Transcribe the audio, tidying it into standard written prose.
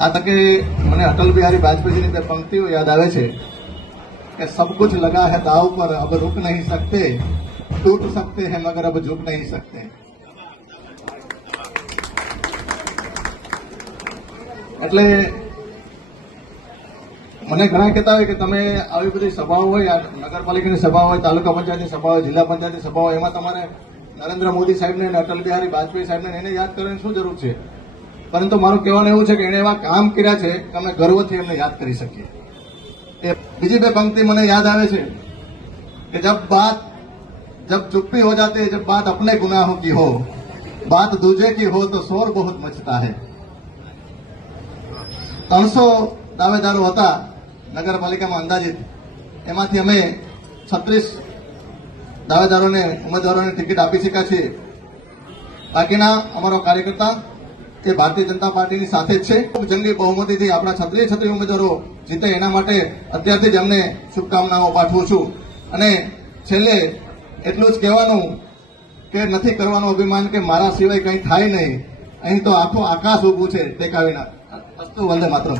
આ તકે મને અટલ બિહારી વાજपेयीજીની બે પંક્તિઓ યાદ આવે છે કે सब कुछ लगा है दाव पर अब रुक नहीं सकते, टूट सकते हैं मगर अब झुक नहीं सकते। એટલે મને ઘણા કહેતા હોય કે તમે આવી બધી સભાઓ હોય, નગરપાલિકાની સભા હોય, તાલુકા પંચાયતની સભા હોય, જિલ્લા પંચાયતની સભા હોય, એમાં તમારે નરેન્દ્ર મોદી સાહેબને અને અટલ બિહારી વાજપેયી સાહેબને એને યાદ કરવાની શું જરૂર છે? પરંતુ મારું કહેવાનું એવું છે કે એને એવા કામ કર્યા છે કે અમે ગર્વથી એમને યાદ કરી શકીએ। એ બીજી બે પંક્તિ મને યાદ આવે છે કે जब चुप्पी हो जाती है, जब बात अपने गुनाहों की हो, बात दूजे की हो तो शोर बहुत मचता है। 300 દાવેદારો હતા નગરપાલિકામાં અંદાજિત, એમાંથી અમે 36 દાવેદારોને ઉમેદવારોને ટિકિટ આપી શક્યા છીએ। બાકીના અમારો કાર્યકર્તા એ ભારતીય જનતા પાર્ટીની સાથે જ છે। જંગી બહુમતીથી આપણા 36 ઉમેદવારો જીતે એના માટે અત્યારથી જ એમને શુભકામનાઓ પાઠવું છું। અને છેલ્લે એટલું જ કહેવાનું કે નથી કરવાનું અભિમાન કે મારા સિવાય કંઈ થાય નહીં, અહીં તો આખું આકાશ ઊભું છે ટેકાવીના। અસ્તુ વંદે માતરમ।